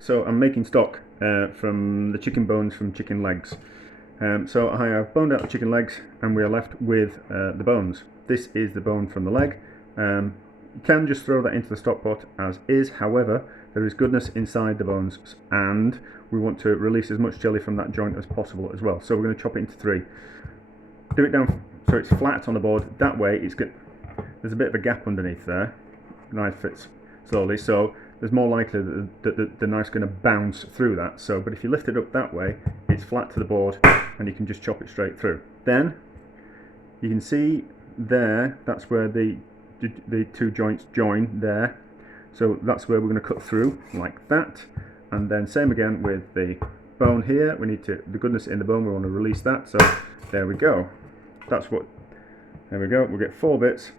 So I'm making stock from the chicken bones from chicken legs. So I have boned out the chicken legs and we are left with the bones. This is the bone from the leg. You can just throw that into the stock pot as is, however there is goodness inside the bones and we want to release as much jelly from that joint as possible as well. So we're going to chop it into three. Do it down so it's flat on the board, that way it's good. There's a bit of a gap underneath there, the knife fits slowly, so there's more likely that the knife's going to bounce through that. So, but if you lift it up that way, it's flat to the board and you can just chop it straight through. Then you can see there, that's where the two joints join there. So that's where we're going to cut through like that. And then same again with the bone here. We need the goodness in the bone, we want to release that. So there we go. There we go. We'll get 4 bits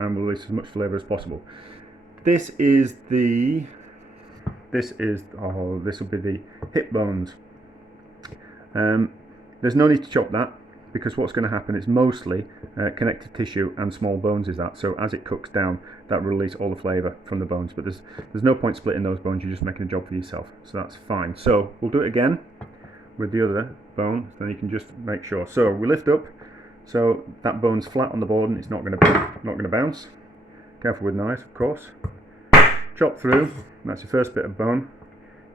and we'll release as much flavour as possible. This will be the hip bones. There's no need to chop that because what's going to happen is mostly connective tissue and small bones is that. So as it cooks down, that will release all the flavour from the bones. But there's no point splitting those bones. You're just making a job for yourself. So that's fine. So we'll do it again with the other bone. Then you can just make sure. So we lift up. So that bone's flat on the board and it's not going to bounce. Careful with knives, of course. Chop through. That's your first bit of bone.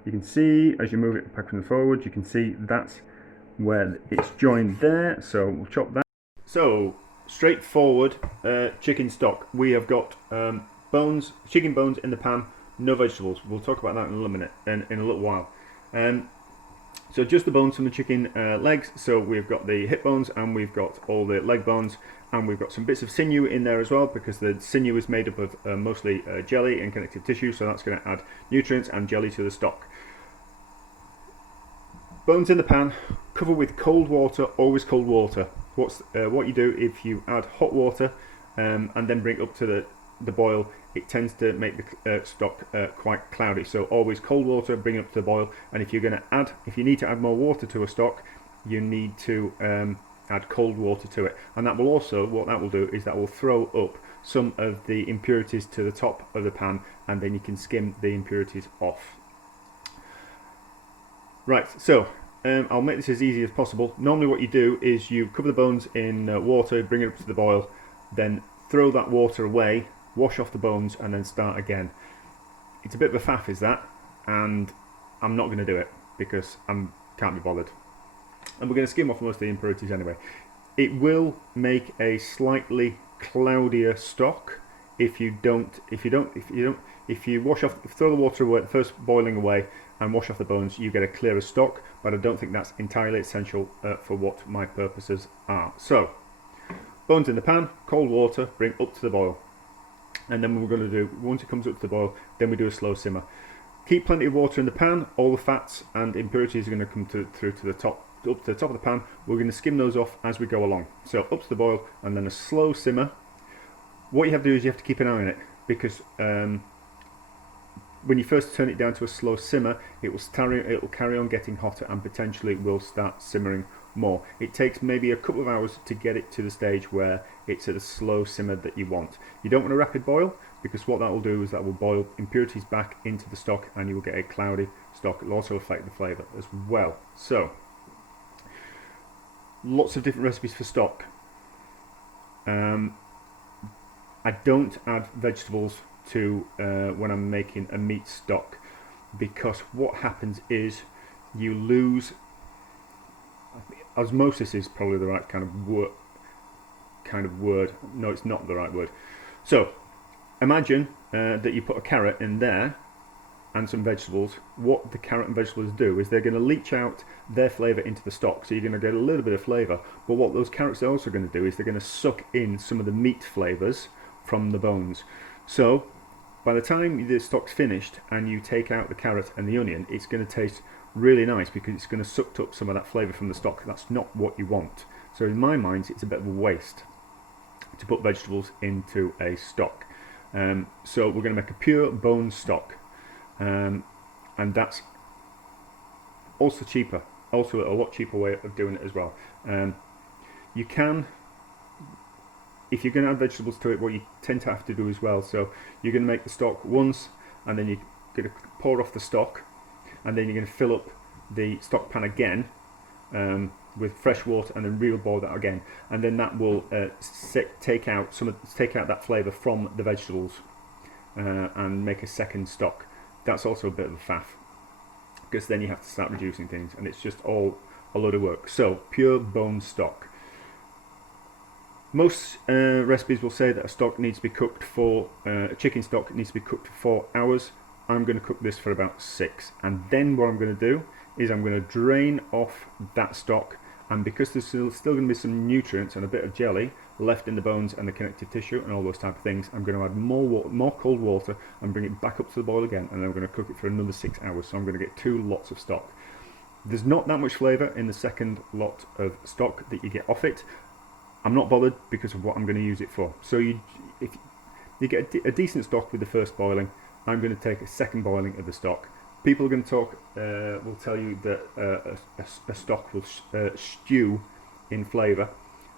You can see as you move it back and forward, you can see that's where it's joined there. So we'll chop that. So straightforward chicken stock. We have got bones, chicken bones in the pan, no vegetables. We'll talk about that in a little minute, in a little while. So just the bones from the chicken legs. So we've got the hip bones and we've got all the leg bones and we've got some bits of sinew in there as well because the sinew is made up of mostly jelly and connective tissue, so that's going to add nutrients and jelly to the stock. Bones in the pan, cover with cold water, always cold water. What you do if you add hot water and then bring it up to the boil, it tends to make the stock quite cloudy. So always cold water, bring it up to the boil. And if you need to add more water to a stock, you need to add cold water to it. And that will also, what that will do is that will throw up some of the impurities to the top of the pan, and then you can skim the impurities off. Right, so I'll make this as easy as possible. Normally what you do is you cover the bones in water, bring it up to the boil, then throw that water away, wash off the bones and then start again. It's a bit of a faff is that, and I'm not going to do it because I can't be bothered. And we're going to skim off most of the impurities anyway. It will make a slightly cloudier stock if you throw the water away, the first boiling away, and wash off the bones, you get a clearer stock, but I don't think that's entirely essential for what my purposes are. So, bones in the pan, cold water, bring up to the boil. And then what we're going to do, once it comes up to the boil, then we do a slow simmer. Keep plenty of water in the pan, all the fats and impurities are going to come through to the top, up to the top of the pan. We're going to skim those off as we go along. So up to the boil and then a slow simmer. What you have to do is you have to keep an eye on it because when you first turn it down to a slow simmer, it will carry on getting hotter and potentially will start simmering more. It takes maybe a couple of hours to get it to the stage where it's at a slow simmer that you want. You don't want a rapid boil because what that will do is that will boil impurities back into the stock and you will get a cloudy stock. It will also affect the flavour as well. So, lots of different recipes for stock. I don't add vegetables to when I'm making a meat stock because what happens is you lose. Osmosis is probably the right kind of word. No, it's not the right word. So imagine that you put a carrot in there and some vegetables. What the carrot and vegetables do is they're going to leach out their flavour into the stock, so you're going to get a little bit of flavour, but what those carrots are also going to do is they're going to suck in some of the meat flavours from the bones. So by the time the stock's finished and you take out the carrot and the onion, it's going to taste really nice because it's going to suck up some of that flavour from the stock. That's not what you want. So in my mind, it's a bit of a waste to put vegetables into a stock. So we're going to make a pure bone stock, and that's also cheaper. Also a lot cheaper way of doing it as well. You can, if you're going to add vegetables to it, what you tend to have to do as well. So you're going to make the stock once, and then you're going to pour off the stock. and then you're going to fill up the stock pan again with fresh water, and then re-boil that again, and then that will take out that flavour from the vegetables and make a second stock. That's also a bit of a faff, because then you have to start reducing things, and it's just all a load of work. So pure bone stock. Most recipes will say that a stock needs to be cooked for a chicken stock needs to be cooked for 4 hours. I'm going to cook this for about 6, and then what I'm going to do is I'm going to drain off that stock, and because there's still going to be some nutrients and a bit of jelly left in the bones and the connective tissue and all those type of things, I'm going to add more cold water and bring it back up to the boil again, and then I'm going to cook it for another 6 hours. So I'm going to get 2 lots of stock. There's not that much flavour in the second lot of stock that you get off it. I'm not bothered because of what I'm going to use it for. So if you get a decent stock with the first boiling, I'm going to take a second boiling of the stock. People are going to will tell you that a stock will stew in flavour.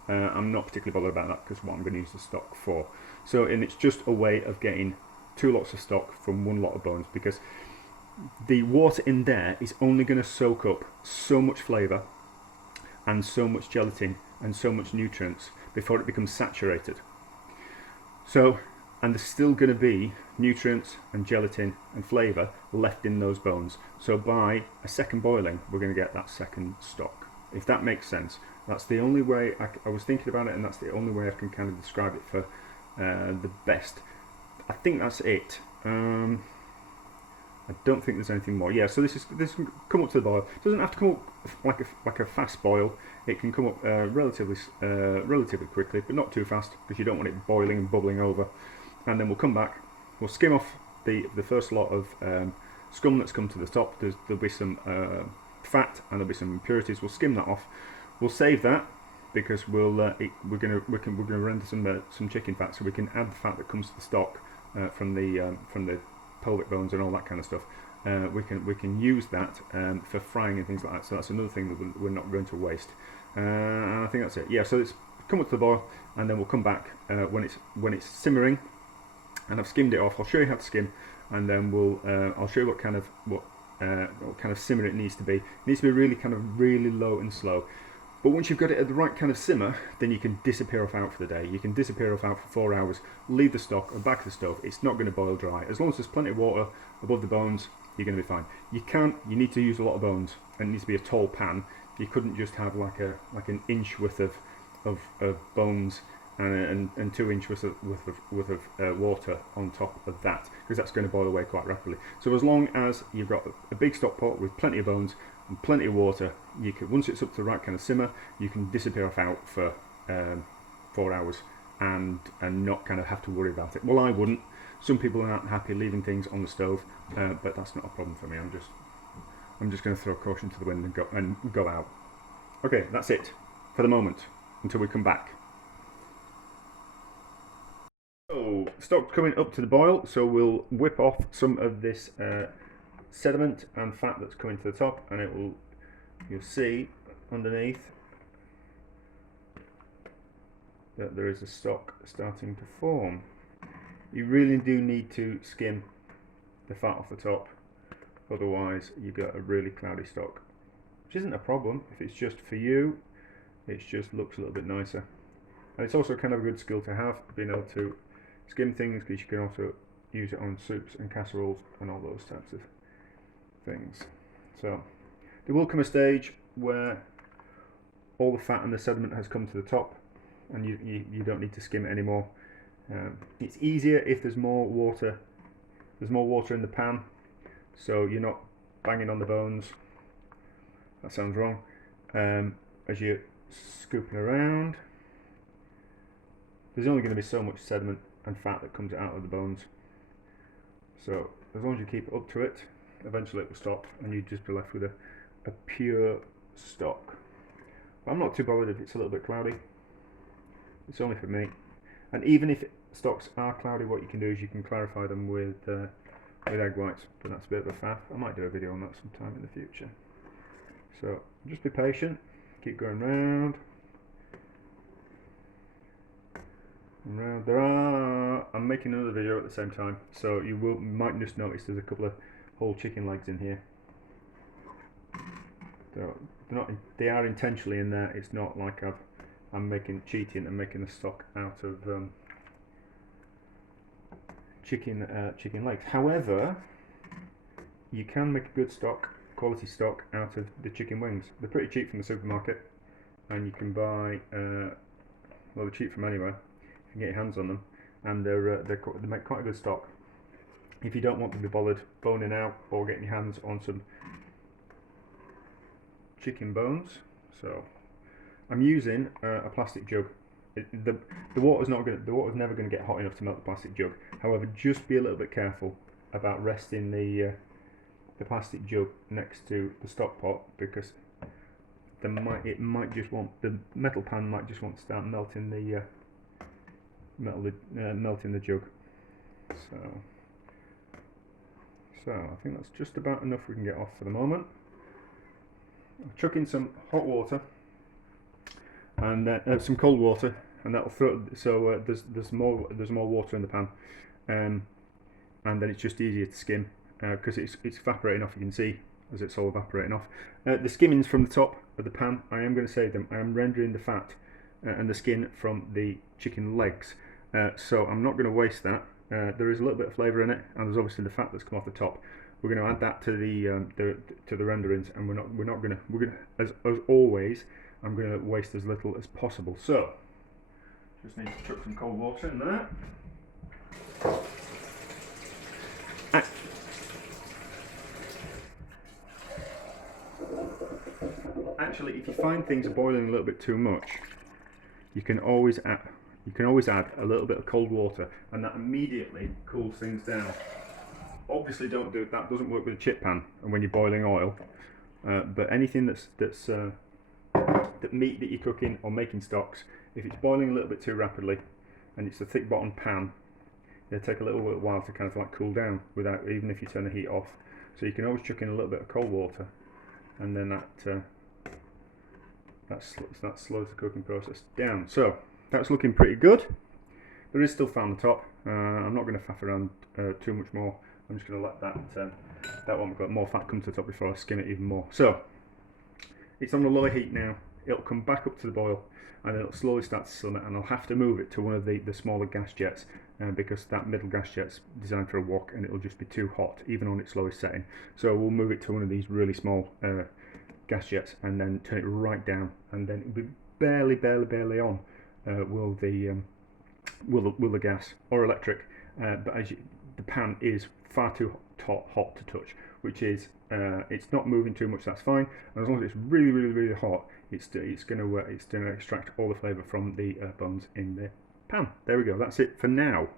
I'm not particularly bothered about that, because what I'm going to use the stock for. So, and it's just a way of getting 2 lots of stock from 1 lot of bones, because the water in there is only going to soak up so much flavour and so much gelatin and so much nutrients before it becomes saturated. So, and there's still going to be nutrients and gelatin and flavour left in those bones. So by a second boiling, we're going to get that second stock, if that makes sense. That's the only way I was thinking about it, and that's the only way I can kind of describe it for the best. I think that's it. I don't think there's anything more. Yeah, so this can come up to the boil. It doesn't have to come up like a fast boil. It can come up relatively quickly, but not too fast, because you don't want it boiling and bubbling over. And then we'll come back. We'll skim off the first lot of scum that's come to the top. There'll be some fat and there'll be some impurities. We'll skim that off. We'll save that, because we're gonna render some chicken fat, so we can add the fat that comes to the stock from the pelvic bones and all that kind of stuff. We can use that for frying and things like that. So that's another thing that we're not going to waste. And I think that's it. Yeah. So it's come up to the boil, and then we'll come back when it's simmering, and I've skimmed it off. I'll show you how to skim, and then I'll show you what kind of simmer it needs to be. It needs to be really low and slow. But once you've got it at the right kind of simmer, then you can disappear off out for the day. You can disappear off out for 4 hours, leave the stock and back of the stove. It's not going to boil dry. As long as there's plenty of water above the bones, you're going to be fine. You need to use a lot of bones, and it needs to be a tall pan. You couldn't just have like an inch worth of bones and 2 inches worth of water on top of that, because that's going to boil away quite rapidly. So as long as you've got a big stock pot with plenty of bones and plenty of water, you can, once it's up to the right kind of simmer, you can disappear off out for 4 hours and not kind of have to worry about it. Well, I wouldn't. Some people aren't happy leaving things on the stove, but that's not a problem for me. I'm just going to throw caution to the wind and go out. Okay, that's it for the moment until we come back. So stock's coming up to the boil, so we'll whip off some of this sediment and fat that's coming to the top, and you'll see underneath that there is a stock starting to form. You really do need to skim the fat off the top, otherwise you get a really cloudy stock, which isn't a problem if it's just for you. It just looks a little bit nicer, and it's also kind of a good skill to have, being able to skim things, because you can also use it on soups and casseroles and all those types of things. So there will come a stage where all the fat and the sediment has come to the top, and you don't need to skim it anymore. It's easier if there's more water. There's more water in the pan, so you're not banging on the bones. That sounds wrong. As you're scooping around, there's only going to be so much sediment and fat that comes out of the bones. So as long as you keep up to it, eventually it will stop, and you just be left with a pure stock. But I'm not too bothered if it's a little bit cloudy. It's only for me. And even if stocks are cloudy, what you can do is you can clarify them with egg whites, but that's a bit of a faff. I might do a video on that sometime in the future. So just be patient, keep going round and round. I'm making another video at the same time, so you might just notice there's a couple of whole chicken legs in here. they are intentionally in there. It's not like I'm cheating and making a stock out of chicken legs. However, you can make a good stock, quality stock, out of the chicken wings. They're pretty cheap from the supermarket, and you can buy well, they're cheap from anywhere. You can get your hands on them, and they make quite a good stock. If you don't want to be bothered boning out or getting your hands on some chicken bones, so I'm using a plastic jug. The water's never going to get hot enough to melt the plastic jug. However, just be a little bit careful about resting the plastic jug next to the stock pot, because the metal pan might just want to start melting the melting the jug. So I think that's just about enough we can get off for the moment. I'll chuck in some hot water and some cold water, and that'll throw. So there's more water in the pan, and then it's just easier to skim because it's evaporating off. You can see as it's all evaporating off. The skimmings from the top of the pan, I am going to save them. I am rendering the fat and the skin from the chicken legs, so I'm not going to waste that. There is a little bit of flavour in it, and there's obviously the fat that's come off the top. We're going to add that to the renderings, and we're going to as always, I'm going to waste as little as possible. So just need to chuck some cold water in there. Actually, if you find things are boiling a little bit too much, you can always add a little bit of cold water, and that immediately cools things down. Obviously, don't do that. Doesn't work with a chip pan and when you're boiling oil. But anything that's meat that you're cooking or making stocks, if it's boiling a little bit too rapidly and it's a thick bottom pan, it'll take a little while to kind of like cool down without, even if you turn the heat off. So you can always chuck in a little bit of cold water, and then that slows the cooking process down. So that's looking pretty good. There is still fat on the top. I'm not going to faff around too much more. I'm just going to let that one got more fat come to the top before I skim it even more. So it's on a low heat now. It'll come back up to the boil, and then it'll slowly start to simmer, and I'll have to move it to one of the smaller gas jets because that middle gas jet's designed for a wok, and it'll just be too hot even on its lowest setting. So we'll move it to one of these really small gas jets, and then turn it right down, and then it'll be barely on will the gas or electric, but the pan is far too hot to touch, which is it's not moving too much. That's fine, and as long as it's really hot, it's going to extract all the flavour from the bones in the pan. There we go. That's it for now.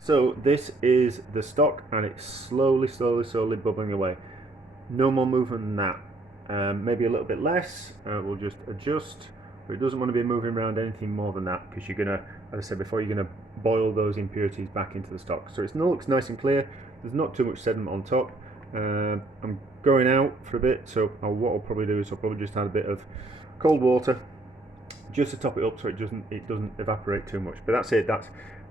So this is the stock, and it's slowly bubbling away. No more movement than that. Maybe a little bit less. We'll just adjust. But it doesn't want to be moving around anything more than that, because you're going to, as I said before, you're going to boil those impurities back into the stock. So it looks nice and clear. There's not too much sediment on top. I'm going out for a bit, so what I'll probably do is I'll probably just add a bit of cold water just to top it up, so it doesn't evaporate too much. But that's it.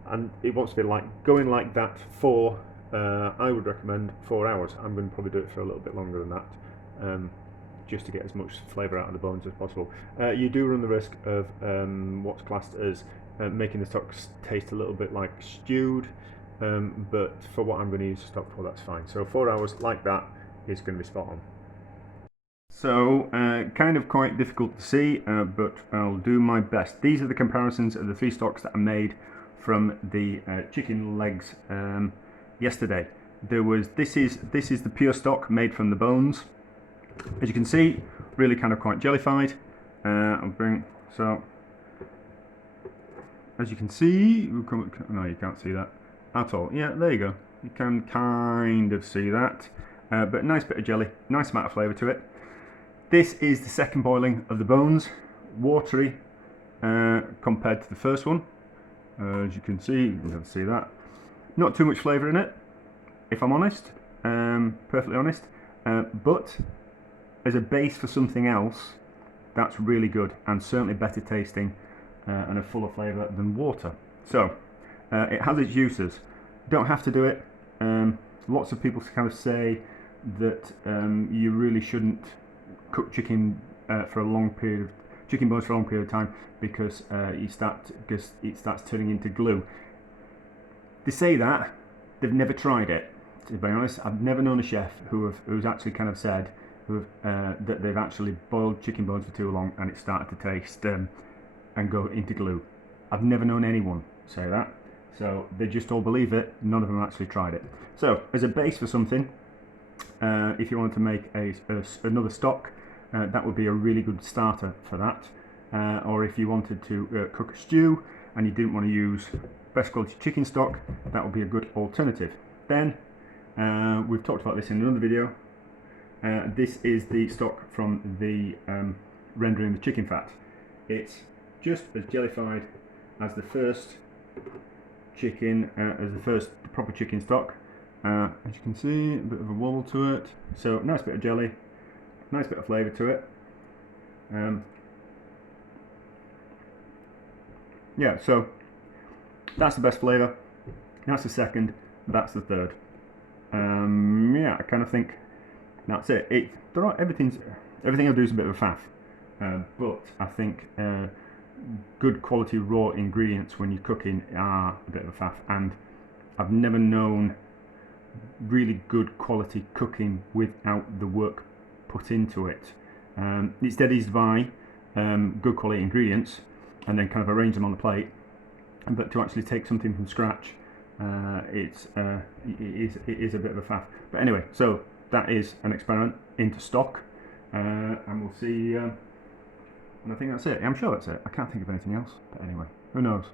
And it wants to be going like that for I would recommend 4 hours. I'm going to probably do it for a little bit longer than that. Just to get as much flavour out of the bones as possible. You do run the risk of what's classed as making the stock taste a little bit like stewed, but for what I'm going to use the stock for, that's fine. So 4 hours like that is going to be spot on. So kind of quite difficult to see, but I'll do my best. These are the comparisons of the 3 stocks that I made from the chicken legs yesterday. This is the pure stock made from the bones. As you can see, really kind of quite jellified. As you can see, no, you can't see that at all. Yeah, there you go. You can kind of see that, but nice bit of jelly, nice amount of flavour to it. This is the second boiling of the bones, watery compared to the first one. As you can see that. Not too much flavour in it, if I'm honest, perfectly honest, but as a base for something else, that's really good, and certainly better tasting and a fuller flavour than water. So it has its uses. Don't have to do it. Lots of people kind of say that you really shouldn't cook chicken for a long period of chicken bones for a long period of time because it starts turning into glue. They say that, they've never tried it. To be honest, I've never known a chef who's actually kind of said that they've actually boiled chicken bones for too long and it started to taste and go into glue. I've never known anyone say that. So they just all believe it. None of them actually tried it. So as a base for something, if you want to make another stock, that would be a really good starter for that. Or if you wanted to cook a stew and you didn't want to use best quality chicken stock, that would be a good alternative. Then we've talked about this in another video. This is the stock from the rendering the chicken fat. It's just as jellified as the first chicken, as the first proper chicken stock. As you can see, a bit of a wobble to it. So nice bit of jelly, nice bit of flavour to it. Yeah, so that's the best flavour. That's the second. That's the third. Yeah, I kind of think that's it. Everything I do is a bit of a faff, but I think good quality raw ingredients when you're cooking are a bit of a faff, and I've never known really good quality cooking without the work put into it. It's dead easy to buy good quality ingredients and then kind of arrange them on the plate, but to actually take something from scratch, it is a bit of a faff. But anyway, so that is an experiment into stock, and we'll see. And I think that's it. I'm sure that's it. I can't think of anything else. But anyway, who knows?